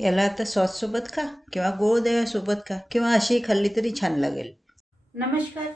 याला आता सॉससोबत खा किंवा गोळदयासोबत खा किंवा अशी खाल्ली तरी छान लागेल. नमस्कार.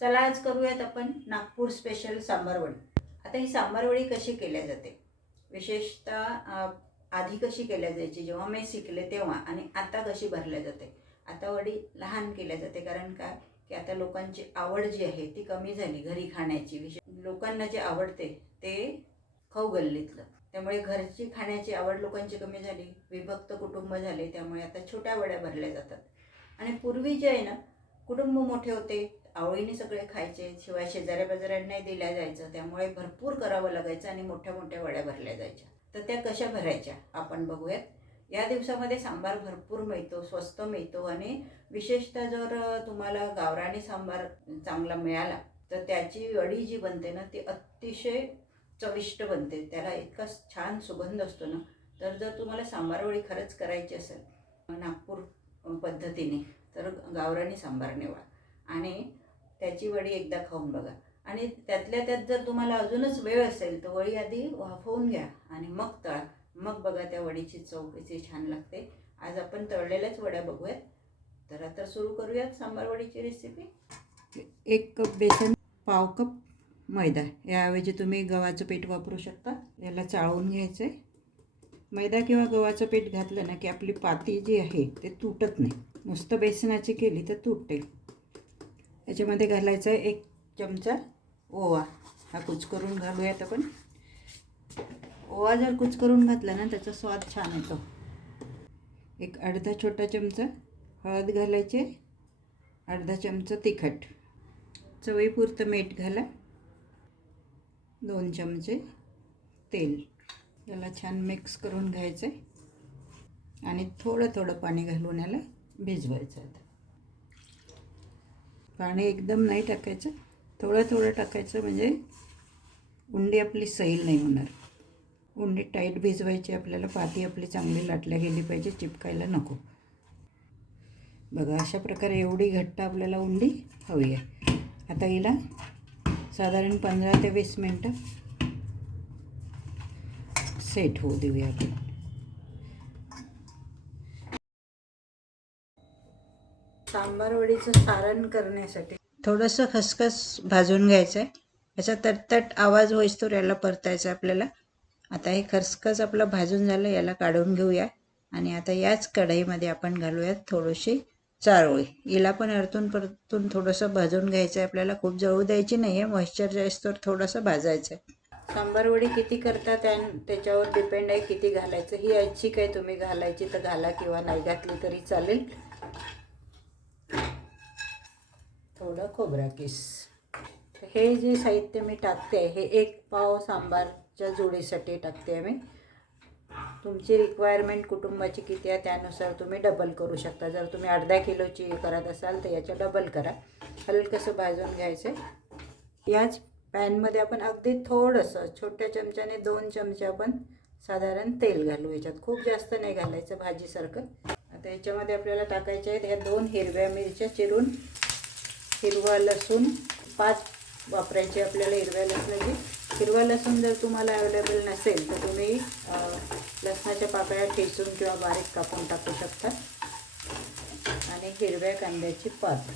चला आज करूयात आपण नागपूर स्पेशल सांबारवडी. आता ही सांबारवडी कशी केल्या जाते? विशेषतः आधी कशी केल्या जायची जेव्हा मी शिकले तेव्हा आणि आता कशी भरल्या जाते? आता वडी लहान केल्या जाते. कारण काय? की आता लोकांची आवड जी आहे ती कमी झाली. घरी खाण्याची. विशेष लोकांना जे आवडते ते खाऊ गल्लीतलं. त्यामुळे घरची खाण्याची आवड लोकांची कमी झाली विभक्त कुटुंब झाले त्यामुळे आता छोट्या वड्या भरल्या जातात. आणि पूर्वी जे आहे ना कुटुंब मोठे होते आवळीने सगळे खायचे शिवाय शेजाऱ्या पाजाऱ्यांनाही दिल्या जायचं त्यामुळे भरपूर करावं लागायचं आणि मोठ्या मोठ्या वड्या भरल्या जायच्या. तर त्या कशा भरायच्या? आपण बघूयात. या दिवसामध्ये सांबार भरपूर मिळतो स्वस्त मिळतो आणि विशेषतः जर तुम्हाला गावरानी सांबार चांगला मिळाला तर त्याची वडी जी बनते ना ती अतिशय चविष्ट बनते. त्याला इतका छान सुगंध असतो ना तर जर तुम्हाला सांबारवळी खरंच करायची असेल नागपूर पद्धतीने तर गावरानी सांबार निवडा. आणि त्याची वडी एकदा खाऊन बघा. आणि त्यातल्या त्यात जर तुम्हाला अजूनच वेळ असेल तर वडी आधी वाफवून घ्या आणि मग तळा. मग बघा त्या वडीची चव किती छान लागते. आज आपण तळलेल्याच वड्या बघूयात. तर आता सुरू करूयात सांबार वडीची रेसिपी एक कप बेसन पाव कप मैदा. याऐवजी तुम्ही गव्हाचं पीठ वापरू शकता. याला चाळून घ्यायचं आहे मैदा किंवा गव्हाचं पीठ घातलं ना की आपली पाती जी आहे ते तुटत नाही. नुसतं बेसनाची केली तर तुटते. याच्यामध्ये घालायचं आहे एक चमचा ओवा. हा कुच करून घालूयात आपण. ओवा जर कुच करून घातला ना त्याचा स्वाद छान येतो. एक अर्धा छोटा चमचा हळद घालायचे. अर्धा चमचा तिखट. चवीपुरतं मीठ घाला. दोन चमचे म्हणजे तेल. याला छान मिक्स करून घ्यायचं. आहे आणि थोडं थोडं पाणी घालून याला भिजवायचं आहे पाणी एकदम नाही टाकायचं. थोडं थोडं टाकायचं म्हणजे उंडी आपली सैल नाही होणार. उंडी टाईट भिजवायची. आपल्याला पाती आपली चांगली लाटल्या गेली पाहिजे. चिपकायला नको. बघा अशा प्रकारे एवढी घट्ट आपल्याला उंडी हवी आहे. आता हिला साधारण पंधरा ते वीस मिनटं सेट होऊ देऊया आपण. सांबार वडीचं सारण करण्यासाठी. थोडंसं खसखस भाजून घ्यायचं आहे याचा तटतट आवाज होईस तर याला परतायचं आहे आपल्याला. आता हे खसखस आपलं भाजून झालं याला काढून घेऊया. आणि आता याच कढईमध्ये आपण घालूयात थोडीशी चारोळी हिला पण अर्थून परतून थोडंसं भाजून घ्यायचं आहे आपल्याला खूप जळू द्यायची नाही आहे मॉइश्चर जास्त तर थोडंसं भाजायचं आहे सांबार वडी किती करता त्या त्याच्यावर डिपेंड आहे किती घालायचं. ही ऐच्छिक आहे. तुम्ही घालायची तर घाला किंवा नाही घातली तरी चालेल. थोडं खोबरा किस. हे जे साहित्य मी टाकते हे एक पाव सांबारच्या जोडीसाठी टाकते मी तुमची रिक्वायरमेंट कुटुंबाची किती आहे त्यानुसार तुम्ही डबल करू शकता. जर तुम्ही अर्धा किलोची करत असाल तर याच्या डबल करा. हलकंसं भाजून घ्यायचं याच पॅनमध्ये आपण अगदी थोडंसं छोट्या चमच्याने दोन चमचे आपण साधारण तेल घालू याच्यात. खूप जास्त नाही घालायचं भाजीसारखं. आता याच्यामध्ये आपल्याला टाकायचे आहेत ह्या दोन हिरव्या मिरच्या चिरून. हिरवा लसूण पाच वापरायचे आपल्याला हिरव्या लसणाची. हिरवा लसूण जर तुम्हाला अवेलेबल नसेल तर तुम्ही लसणाच्या पाकळ्या ठेचून किंवा बारीक कापून टाकू शकता. आणि हिरव्या कांद्याची पात.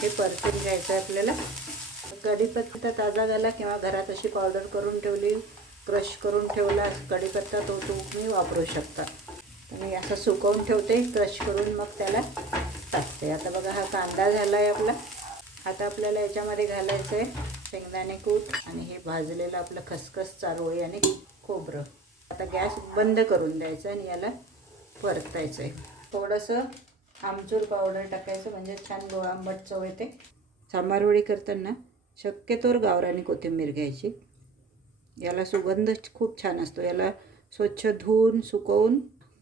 हे परतून घ्यायचं आहे आपल्याला. कढीपत्ता ताजा झाला किंवा घरात अशी पावडर करून ठेवली क्रश करून ठेवला कढीपत्ता तो तुम्ही वापरू शकता. मी असं सुकवून ठेवते क्रश करून मग त्याला टाकते. आता बघा हा कांदा झाला आहे आपला. आता आपल्याला याच्यामध्ये घालायचं आहे शेंगदाणे कूट आणि हे भाजलेलं आपलं खसखस चारोळी आणि खोबरं. आता गॅस बंद करून द्यायचं आणि याला परतायचं आहे थोडंसं आमचूर पावडर टाकायचं म्हणजे छान गोड आंबट चव येते. सांबारवडी करताना शक्यतोवर गावरानी कोथिंबीर घ्यायची. याला सुगंध खूप छान असतो. याला स्वच्छ धुवून सुकवून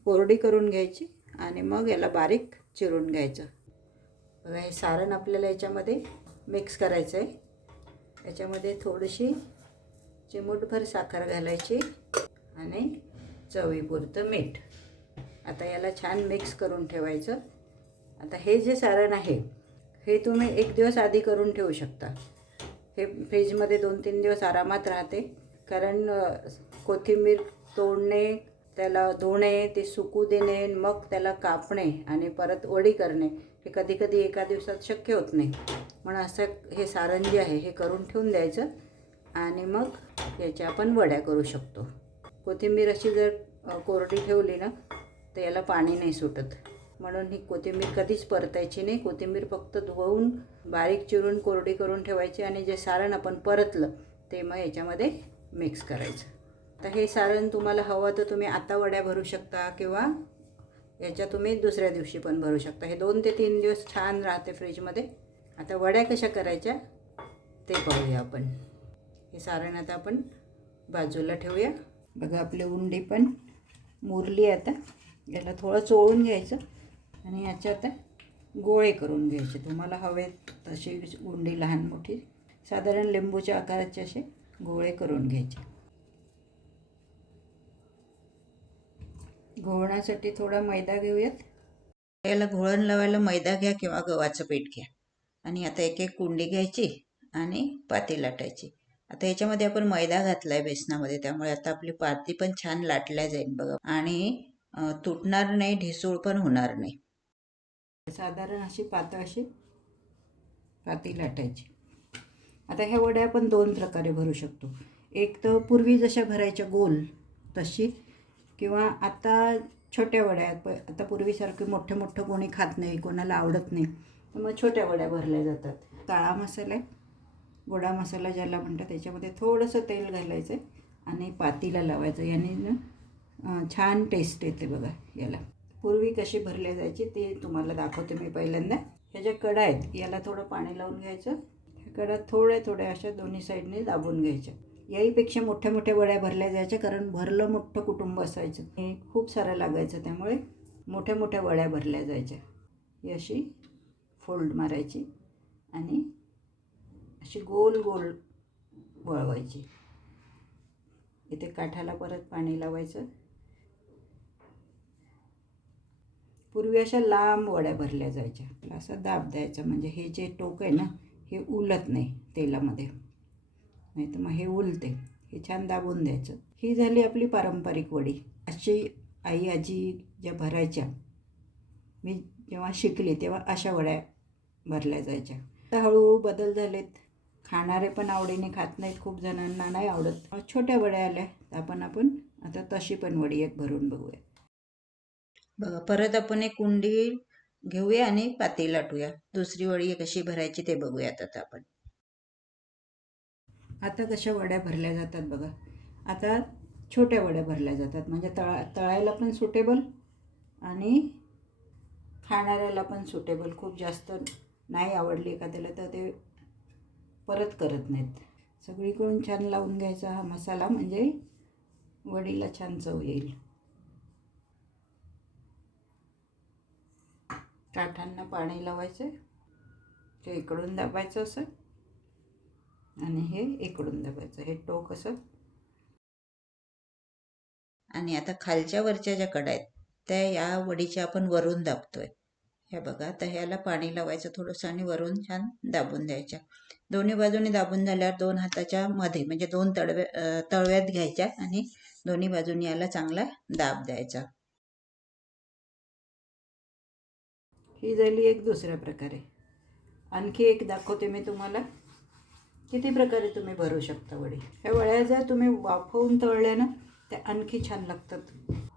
कोरडी करून घ्यायची आणि मग याला बारीक चिरून घ्यायचं. बघा हे सारण आपल्याला याच्यामध्ये मिक्स करायचं आहे याच्यामध्ये थोडीशी चिमूटभर साखर घालायची आणि चवीपुरतं मीठ. आता याला छान मिक्स करून ठेवायचं. आता हे जे सारण आहे हे तुम्ही एक दिवस आधी करून ठेवू शकता. हे फ्रीजमध्ये दोन तीन दिवस आरामात राहते. कारण कोथिंबीर तोडणे त्याला धुणे ते सुकू देणे मग त्याला कापणे आणि परत वडी करणे हे कधी कधी एका दिवसात शक्य होत नाही. म्हणून असं हे सारण जे आहे हे करून ठेवून द्यायचं आणि मग याच्या आपण वड्या करू शकतो. कोथिंबीर अशी जर कोरडी ठेवली ना तर याला पाणी नाही सुटत. म्हणून ही कोथिंबीर कधीच परतायची नाही. कोथिंबीर फक्त धुवून बारीक चिरून कोरडी करून ठेवायची आणि जे सारण आपण परतलं ते मग याच्यामध्ये मिक्स करायचं. तर हे सारण तुम्हाला हवं तर तुम्ही आता वड्या भरू शकता किंवा याच्या तुम्ही दुसऱ्या दिवशी पण भरू शकता. हे दोन ते तीन दिवस छान राहते फ्रीजमध्ये. आता वड्या कशा करायच्या ते पाहूया आपण. हे सारण आता आपण बाजूला ठेवूया. बघा आपली उंडी पण मुरली आता. याला थोडं चोळून घ्यायचं आणि याचे आता गोळे करून घ्यायचे. तुम्हाला हवे तशी उंडी लहान मोठी साधारण लिंबूच्या आकाराचे असे गोळे करून घ्यायचे. घोळण्यासाठी थोडा मैदा घेऊयात. याला घोळण लावायला मैदा घ्या किंवा गव्हाचं पीठ घ्या. आणि आता एक एक कुंडी घ्यायची आणि पाती लाटायची. आता याच्यामध्ये आपण मैदा घातलाय बेसनामध्ये त्यामुळे आता आपली पाती पण छान लाटल्या जाईल बघा. आणि तुटणार नाही ढिसूळ पण होणार नाही. साधारण अशी पातळ अशी पाती लाटायची. आता ह्या वड्या आपण दोन प्रकारे भरू शकतो. एक तर पूर्वी जशा भरायच्या गोल तशी किंवा आता छोट्या वड्या आहेत. प- आता पूर्वीसारखं मोठं मोठं कोणी खात नाही कोणाला आवडत नाही. तर मग छोट्या वड्या भरल्या जातात. काळा मसाला गोडा मसाला ज्याला म्हणतात त्याच्यामध्ये थोडंसं तेल घालायचं आणि पातीला लावायचं याने छान टेस्ट येते बघा याला. पूर्वी कशी भरल्या जायची ते तुम्हाला दाखवते मी पहिल्यांदा. ह्या ज्या कडा आहेत याला थोडं पाणी लावून घ्यायचं. ह्या कडा थोड्या थोड्या अशा दोन्ही साईडने दाबून घ्यायच्या. याहीपेक्षा मोठ्या मोठ्या वड्या भरल्या जायच्या कारण भरलं मोठं कुटुंब असायचं. हे खूप सारं लागायचं त्यामुळे मोठ्या मोठ्या वड्या भरल्या जायच्या. ही अशी फोल्ड मारायची आणि अशी गोल गोल वळवायची. इथे काठाला परत पाणी लावायचं. पूर्वी अशा लांब वड्या भरल्या जायच्या. असं दाब द्यायचा. म्हणजे हे जे टोक आहे ना हे उलत नाही तेलामध्ये. नाही तर मग हे उलते हे छान दाबून द्यायचं. ही झाली आपली पारंपरिक वडी. अशी आई आजी ज्या भरायच्या मी जेव्हा शिकले तेव्हा अशा वड्या भरल्या जायच्या. आता हळूहळू बदल झालेत. खाणारे पण आवडीने खात नाहीत खूप जणांना नाही आवडत. छोट्या वड्या आल्या तर आपण आपण आता तशी पण वडी एक भरून बघूया. बघा परत आपण एक कुंडी घेऊया आणि पाती लाटूया. दुसरी वडी कशी भरायची ते बघूयात आता आपण. आता कशा वड्या भरल्या जातात बघा. आता छोट्या वड्या भरल्या जातात. म्हणजे तळा तळायला पण सुटेबल आणि खाणाऱ्याला पण सुटेबल खूप जास्त नाही आवडली एखाद्याला तर ते परत करत नाहीत. सगळीकडून छान लावून घ्यायचा हा मसाला म्हणजे वडीला छान चव येईल. काठांना पाणी लावायचं. ते इकडून दाबायचं असं. आणि हे इकडून दाबायचं. हे टोक असं. आणि आता खालच्या वरच्या ज्या कडा आहेत त्या या वडीच्या आपण वरून दाबतोय. ह्या बघा तर ह्याला पाणी लावायचं थोडंसं आणि वरून छान दाबून द्यायच्या. दोन्ही बाजूने दाबून झाल्यावर दोन हाताच्या मध्ये म्हणजे दोन तळव्या तळव्यात घ्यायच्या आणि दोन्ही बाजूने याला चांगला दाब द्यायचा. ही झाली एक दुसऱ्या प्रकारे. आणखी एक दाखवते मी तुम्हाला. किती प्रकारे तुम्ही भरू शकता वडी ह्या वड्या जर तुम्ही वाफवून तळल्या ना त्या आणखी छान लागतात.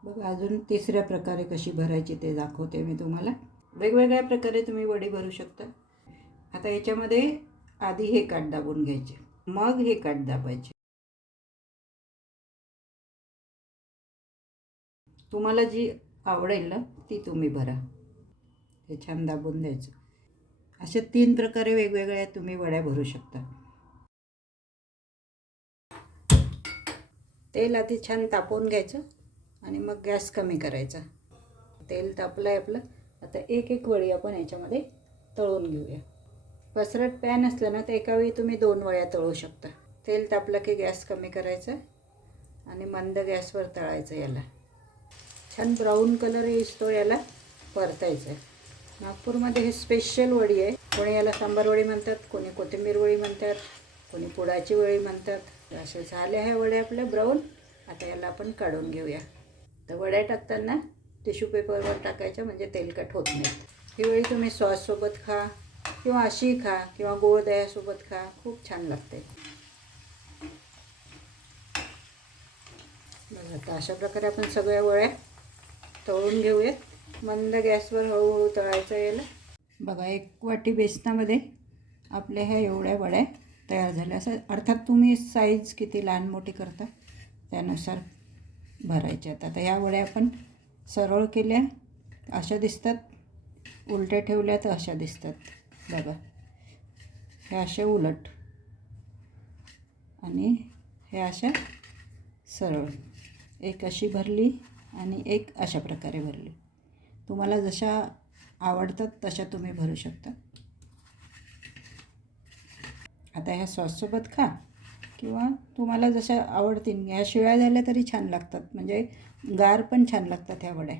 बघा अजून तिसऱ्या प्रकारे कशी भरायची ते दाखवते मी तुम्हाला. वेगवेगळ्या प्रकारे तुम्ही वडी भरू शकता. आता याच्यामध्ये आधी हे काठ दाबून घ्यायचे मग हे काठ दाबायचे. तुम्हाला जी आवडेल ना ती तुम्ही भरा. हे छान दाबून द्यायचं. अशा तीन प्रकारे वेगवेगळ्या तुम्ही वड्या भरू शकता. तेल आधी छान तापवून घ्यायचं आणि मग गॅस कमी करायचा. तेल तापलं आहे आपलं. आता एक एक वडी आपण याच्यामध्ये तळून घेऊया. पसरट पॅन असलं ना तर एका वेळी तुम्ही दोन वड्या तळू शकता. तेल तापलं की गॅस कमी करायचं आणि मंद गॅसवर तळायचं याला. छान ब्राऊन कलर येतो याला परतायचं. आहे नागपूरमध्ये हे स्पेशल वडी आहे. कोणी याला सांबार वडी म्हणतात कोणी कोथिंबीर वडी म्हणतात कोणी पुडाची वडी म्हणतात. तर असे झाले ह्या वड्या आपल्या ब्राऊन आता याला आपण काढून घेऊया. तर वड्या टाकताना टिश्यू पेपरवर टाकायच्या म्हणजे तेलकट होत नाहीत. ही वेळी तुम्ही सॉससोबत खा किंवा अशी खा किंवा गोळ दह्यासोबत खा. खूप छान लागते बघा आता अशा प्रकारे आपण सगळ्या वड्या तळून घेऊयात. मंद गॅसवर हळूहळू तळायचं यायला बघा एक वाटी बेसनामध्ये आपल्या ह्या एवढ्या वड्या तयार झाले. असं अर्थात तुम्ही साईज किती लहान मोठी करता त्यानुसार भरायच्यात आता ह्या वड्या आपण सरळ केल्या अशा दिसतात. उलट्या ठेवल्या तर अशा दिसतात. बघा. ह्या अशा उलट. आणि हे अशा सरळ. एक अशी भरली आणि एक अशा प्रकारे भरली. तुम्हाला जशा आवडतात तशा तुम्ही भरू शकता. आता ह्या सॉससोबत खा. किंवा तुम्हाला जशा आवडतील. ह्या शिळ्या झाल्या तरी छान लागतात. म्हणजे गार पण छान लागतात ह्या वड्या.